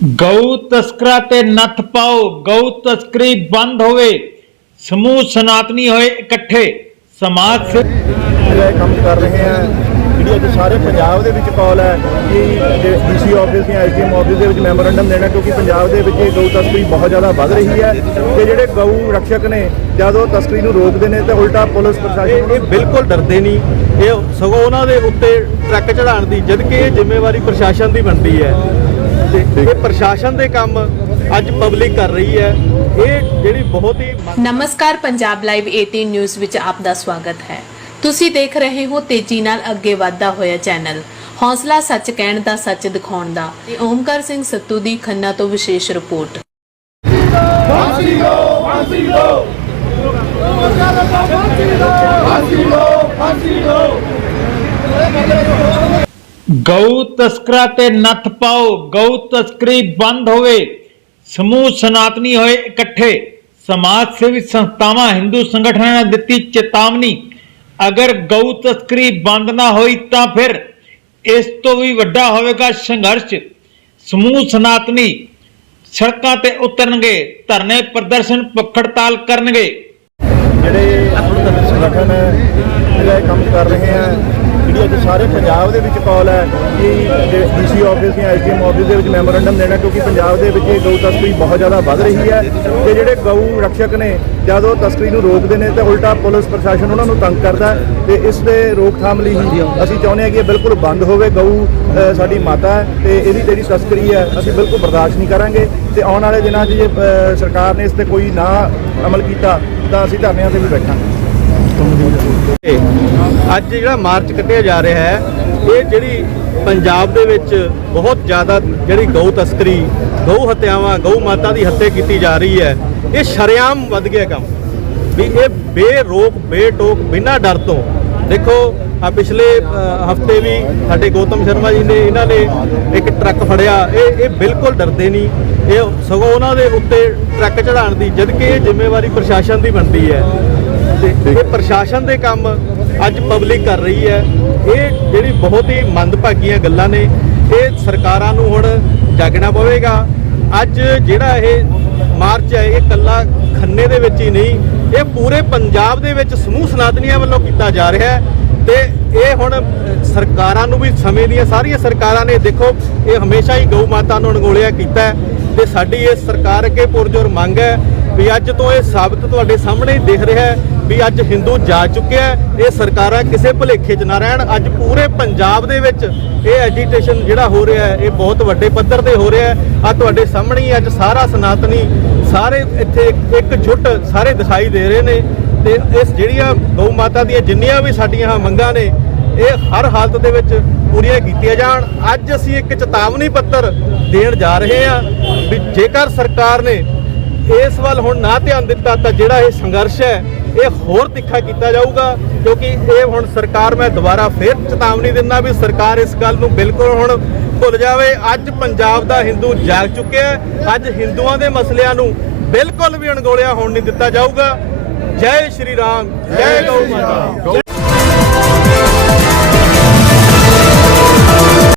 ਗਊ ਤਸਕਰਾਂ ਤੇ ਨੱਥ ਪਾਓ ਗਊ ਤਸਕਰੀ ਬੰਦ ਹੋਵੇ ਸਮੂਹ ਸਨਾਤਨੀ ਹੋਏ ਇਕੱਠੇ ਸਮਾਜ ਸੇ ਜਿਹੜਾ ਇਹ ਕੰਮ ਕਰ ਰਹੇ ਆ ਜਿਹੜੀ ਅੱਜ ਸਾਰੇ ਪੰਜਾਬ ਦੇ ਵਿੱਚ ਕਾਲ ਹੈ ਕਿ ਡੀਸੀ ਆਫਿਸ ਜਾਂ ਐਸਡੀਐਮ ਆਫਿਸ ਦੇ ਵਿੱਚ ਮੈਮੋਰੰਡਮ ਦੇਣਾ ਕਿਉਂਕਿ ਪੰਜਾਬ ਦੇ ਵਿੱਚ ਇਹ ਗਊ ਤਸਕਰੀ ਬਹੁਤ ਜ਼ਿਆਦਾ ਵੱਧ ਰਹੀ ਹੈ ਤੇ ਜਿਹੜੇ ਗਊ ਰਕਸ਼ਕ ਨੇ ਜਦ ਉਹ ਤਸਕਰੀ ਨੂੰ ਰੋਕਦੇ ਨੇ ਤੇ ਉਲਟਾ ਪੁਲਿਸ ਪ੍ਰਸ਼ਾਸਨ ਇਹ ਇਹ ਬਿਲਕੁਲ ਡਰਦੇ ਨਹੀਂ ਇਹ ਸਗੋਂ ਉਹਨਾਂ ਦੇ ਉੱਤੇ ਟਰੱਕ ਚੜਾਉਣ ਦੀ ਜਦ ਕਿ ਇਹ ਜ਼ਿੰਮੇਵਾਰੀ ਪ੍ਰਸ਼ਾਸਨ ਦੀ ਬਣਦੀ ਹੈ। ਤੇ ਇਹ ਪ੍ਰਸ਼ਾਸਨ ਦੇ ਕੰਮ ਅੱਜ ਪਬਲਿਕ ਕਰ ਰਹੀ ਹੈ। ਇਹ ਜਿਹੜੀ ਬਹੁਤ ਹੀ ਨਮਸਕਾਰ ਪੰਜਾਬ ਲਾਈਵ 18 ਨਿਊਜ਼ ਵਿੱਚ ਆਪ ਦਾ ਸਵਾਗਤ ਹੈ। ਤੁਸੀਂ ਦੇਖ ਰਹੇ ਹੋ ਤੇਜ਼ੀ ਨਾਲ ਅੱਗੇ ਵਧਦਾ ਹੋਇਆ ਚੈਨਲ। ਹੌਸਲਾ ਸੱਚ ਕਹਿਣ ਦਾ ਸੱਚ ਦਿਖਾਉਣ ਦਾ ਤੇ ਓਮਕਾਰ ਸਿੰਘ ਸੱਤੂ ਦੀ ਖੰਨਾ ਤੋਂ ਵਿਸ਼ੇਸ਼ ਰਿਪੋਰਟ। ਗਊ ਤਸਕਰਾਂ ਤੇ ਨੱਥ ਪਾਓ, ਗਊ ਤਸਕਰੀ ਬੰਦ ਹੋਵੇ। ਸਮੂਹ ਸਨਾਤਨੀ ਹੋਏ ਇਕੱਠੇ। ਸਮਾਜ ਸੇਵੀ ਸੰਸਥਾਵਾਂ, ਹਿੰਦੂ ਸੰਗਠਨਾਂ ਨੇ ਦਿੱਤੀ ਚੇਤਾਵਨੀ। ਅਗਰ ਗਊ ਤਸਕਰੀ ਬੰਦ ਨਾ ਹੋਈ ਤਾਂ ਫਿਰ ਇਸ ਤੋਂ ਵੀ ਵੱਡਾ ਹੋਵੇਗਾ ਸੰਘਰਸ਼। ਸਮੂਹ ਸਨਾਤਨੀ ਸੜਕਾਂ ਤੇ ਉਤਰਨਗੇ, ਧਰਨੇ ਪ੍ਰਦਰਸ਼ਨ ਭੁੱਖ ਕਰਨਗੇ। ਜਿਹੜੇ ਸੰਗਠਨ ਇਹ ਕੰਮ ਕਰ ਰਹੇ ਆ ਜਿਹੜੀ ਅੱਜ ਸਾਰੇ ਪੰਜਾਬ ਦੇ ਵਿੱਚ ਕਾਲ ਹੈ ਕਿ ਡੀਸੀ ਆਫਿਸ ਜਾਂ ਐਸਡੀਐਮ ਆਫਿਸ ਦੇ ਵਿੱਚ ਮੈਮੋਰੰਡਮ ਦੇਣਾ ਕਿਉਂਕਿ ਪੰਜਾਬ ਦੇ ਵਿੱਚ ਇਹ ਗਊ ਤਸਕਰੀ ਬਹੁਤ ਜ਼ਿਆਦਾ ਵੱਧ ਰਹੀ ਹੈ ਤੇ ਜਿਹੜੇ ਗਊ ਰਕਸ਼ਕ ਨੇ, ਜਦ ਉਹ ਤਸਕਰੀ ਨੂੰ ਰੋਕਦੇ ਨੇ ਤੇ ਉਲਟਾ ਪੁਲਿਸ ਪ੍ਰਸ਼ਾਸਨ ਉਹਨਾਂ ਨੂੰ ਤੰਗ ਕਰਦਾ ਹੈ ਤੇ ਇਸ ਦੇ ਰੋਕਥਾਮ ਲਈ ਹੀ ਅਸੀਂ ਚਾਹੁੰਦੇ ਹਾਂ ਕਿ ਇਹ ਬਿਲਕੁਲ ਬੰਦ ਹੋਵੇ, ਗਊ ਸਾਡੀ ਮਾਤਾ ਹੈ ਤੇ ਇਹਦੀ ਜਿਹੜੀ ਤਸਕਰੀ ਹੈ ਅਸੀਂ ਬਿਲਕੁਲ ਬਰਦਾਸ਼ਤ ਨਹੀਂ ਕਰਾਂਗੇ ਤੇ ਆਉਣ ਵਾਲੇ ਦਿਨਾਂ 'ਚ ਜੇ ਸਰਕਾਰ ਨੇ ਇਸ ਤੇ ਕੋਈ ਨਾ ਅਮਲ ਕੀਤਾ ਤਾਂ ਅਸੀਂ ਧਰਨਿਆਂ ਤੇ ਵੀ ਬੈਠਾਂਗੇ। ਅੱਜ ਜਿਹੜਾ ਮਾਰਚ ਕੱਢਿਆ ਜਾ ਰਿਹਾ ਹੈ, ਇਹ ਜਿਹੜੀ ਪੰਜਾਬ ਦੇ ਵਿੱਚ ਬਹੁਤ ਜ਼ਿਆਦਾ ਜਿਹੜੀ ਗਊ ਤਸਕਰੀ, ਗਊ ਹੱਤਿਆਵਾਂ, ਗਊ ਮਾਤਾ ਦੀ ਹੱਤਿਆ ਕੀਤੀ ਜਾ ਰਹੀ ਹੈ, ਇਹ ਸ਼ਰੇਆਮ ਵੱਧ ਗਿਆ ਕੰਮ। ਵੀ ਇਹ ਬੇਰੋਕ, ਬੇਟੋਕ, ਬਿਨਾਂ ਡਰ ਤੋਂ। ਦੇਖੋ ਆ ਪਿਛਲੇ ਹਫ਼ਤੇ ਵੀ ਸਾਡੇ ਗੌਤਮ ਸ਼ਰਮਾ ਜੀ ਨੇ ਇਹਨਾਂ ਨੇ ਇੱਕ ਟਰੱਕ ਫੜਿਆ, ਇਹ ਇਹ ਬਿਲਕੁਲ ਡਰਦੇ ਨਹੀਂ। ਇਹ ਸਗੋਂ ਉਹਨਾਂ ਦੇ ਉੱਤੇ ਟਰੱਕ ਚੜਾਉਣ ਦੀ ਜਦ ਕਿ ਇਹ ਜ਼ਿੰਮੇਵਾਰੀ ਪ੍ਰਸ਼ਾਸਨ ਦੀ ਬਣਦੀ ਹੈ। ਇਹ ਪ੍ਰਸ਼ਾਸਨ ਦੇ ਕੰਮ ਅੱਜ ਪਬਲਿਕ ਕਰ ਰਹੀ ਹੈ। ਇਹ ਜਿਹੜੀ ਬਹੁਤ ਹੀ ਮੰਦਭਾਗੀਆਂ ਗੱਲਾਂ ਨੇ, ਇਹ ਸਰਕਾਰਾਂ ਨੂੰ ਹੁਣ ਜਾਗਣਾ ਪਵੇਗਾ। ਅੱਜ ਜਿਹੜਾ ਇਹ ਮਾਰਚ ਹੈ, ਇਹ ਕੱਲਾ ਖੰਨੇ ਦੇ ਵਿੱਚ ਹੀ ਨਹੀਂ, ਇਹ ਪੂਰੇ ਪੰਜਾਬ ਦੇ ਵਿੱਚ ਸਮੂਹ ਸਨਾਤਨੀਆਂ ਵੱਲੋਂ ਕੀਤਾ ਜਾ ਰਿਹਾ ਹੈ ਤੇ ਇਹ ਹੁਣ ਸਰਕਾਰਾਂ ਨੂੰ ਵੀ ਸਮੇਂ ਦੀਆਂ ਸਾਰੀਆਂ ਸਰਕਾਰਾਂ ਨੇ, ਦੇਖੋ, ਇਹ ਹਮੇਸ਼ਾ ਹੀ ਗਊ ਮਾਤਾ ਨੂੰ ਅਣਗੋਲਿਆ ਕੀਤਾ ਹੈ ਤੇ ਸਾਡੀ ਇਹ ਸਰਕਾਰ ਅੱਗੇ ਪੁਰਜੋਰ ਮੰਗ ਹੈ ਵੀ ਅੱਜ ਤੋਂ ਇਹ ਸਾਬਤ ਤੁਹਾਡੇ ਸਾਹਮਣੇ ਹੀ ਦਿਖ ਰਿਹਾ ਹੈ ਵੀ ਅੱਜ ਹਿੰਦੂ ਜਾ ਚੁੱਕਿਆ ਇਹ ਸਰਕਾਰਾਂ ਕਿਸੇ ਭੁਲੇਖੇ 'ਚ ਨਾ ਰਹਿਣ। ਅੱਜ ਪੂਰੇ ਪੰਜਾਬ ਦੇ ਵਿੱਚ ਇਹ ਐਜੀਟੇਸ਼ਨ ਜਿਹੜਾ ਹੋ ਰਿਹਾ ਹੈ, ਇਹ ਬਹੁਤ ਵੱਡੇ ਪੱਧਰ ਤੇ ਹੋ ਰਿਹਾ ਹੈ। ਆ ਤੁਹਾਡੇ ਸਾਹਮਣੇ ਹੀ ਅੱਜ ਸਾਰਾ ਸਨਾਤਨੀ ਸਾਰੇ ਇੱਥੇ ਇੱਕ ਜੁੱਟ ਸਾਰੇ ਦਿਖਾਈ ਦੇ ਰਹੇ ਨੇ ਤੇ ਇਸ ਜਿਹੜੀਆਂ ਗਊ ਮਾਤਾ ਦੀਆਂ ਜਿੰਨੀਆਂ ਵੀ ਸਾਡੀਆਂ ਮੰਗਾਂ ਨੇ, ਇਹ ਹਰ ਹਾਲਤ ਦੇ ਵਿੱਚ ਪੂਰੀਆਂ ਕੀਤੀਆਂ ਜਾਣ। ਅੱਜ ਅਸੀਂ ਇੱਕ ਚੇਤਾਵਨੀ ਪੱਤਰ ਦੇਣ ਜਾ ਰਹੇ ਹਾਂ ਵੀ ਜੇਕਰ ਸਰਕਾਰ ਨੇ ਇਸ ਵੱਲ ਹੁਣ ਨਾ ਧਿਆਨ ਦਿੱਤਾ ਤਾਂ ਜਿਹੜਾ ਇਹ ਸੰਘਰਸ਼ ਹੈ ਇਹ ਹੋਰ ਤਿੱਖਾ ਕੀਤਾ ਜਾਊਗਾ ਕਿਉਂਕਿ ਇਹ ਹੁਣ ਸਰਕਾਰ ਮੈਂ ਦੁਬਾਰਾ ਫੇਰ ਚੇਤਾਵਨੀ ਦਿੰਦਾ ਵੀ ਸਰਕਾਰ ਇਸ ਗੱਲ ਨੂੰ ਬਿਲਕੁਲ ਹੁਣ ਭੁੱਲ ਜਾਵੇ। ਅੱਜ ਪੰਜਾਬ ਦਾ ਹਿੰਦੂ ਜਾਗ ਚੁੱਕਿਆ ਅੱਜ ਹਿੰਦੂਆਂ ਦੇ ਮਸਲਿਆਂ ਨੂੰ ਬਿਲਕੁਲ ਵੀ ਅਣਗੋਲਿਆ ਹੋਣ ਨਹੀਂ ਦਿੱਤਾ ਜਾਊਗਾ। ਜੈ ਸ਼੍ਰੀ ਰਾਮ ਜੈ ਗਊ ਮਾਤਾ।